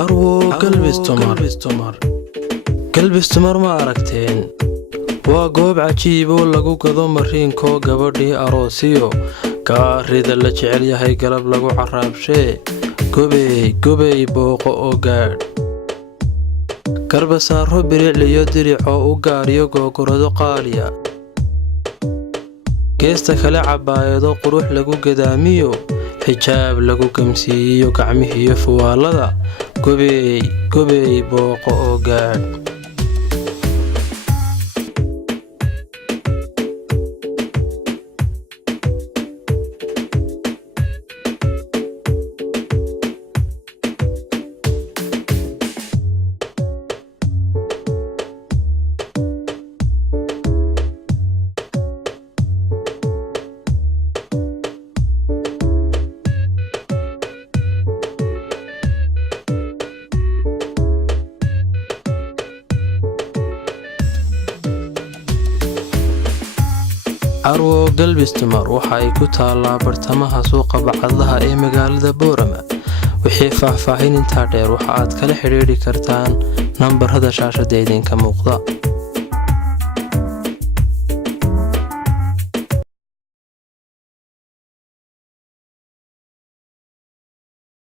Arwo galbistumar ma aragteen waa goob cajiib oo lagu gado mariinko gabadhii aroosiyo gaarida la jecel yahay galab lagu caraabshee gobey booqo oo gaadh garbasaaro biricliyo diricoo u gaariyo googorado qaaliya geesta kale cabaayado qurux lagu gadaamiyo xijaab lagu gamsiiyo gacmihiyo fuwaalada gobey booqo oo gaadh Arwo galbistumar waxa ay ku taalaa bartamaha suuqa bacadlaha ee magaalada Boorama. Wixii faahfaahin intaa dheer waxa aad kala xiriiri kartaan nambarada shaashada idinka muuqda.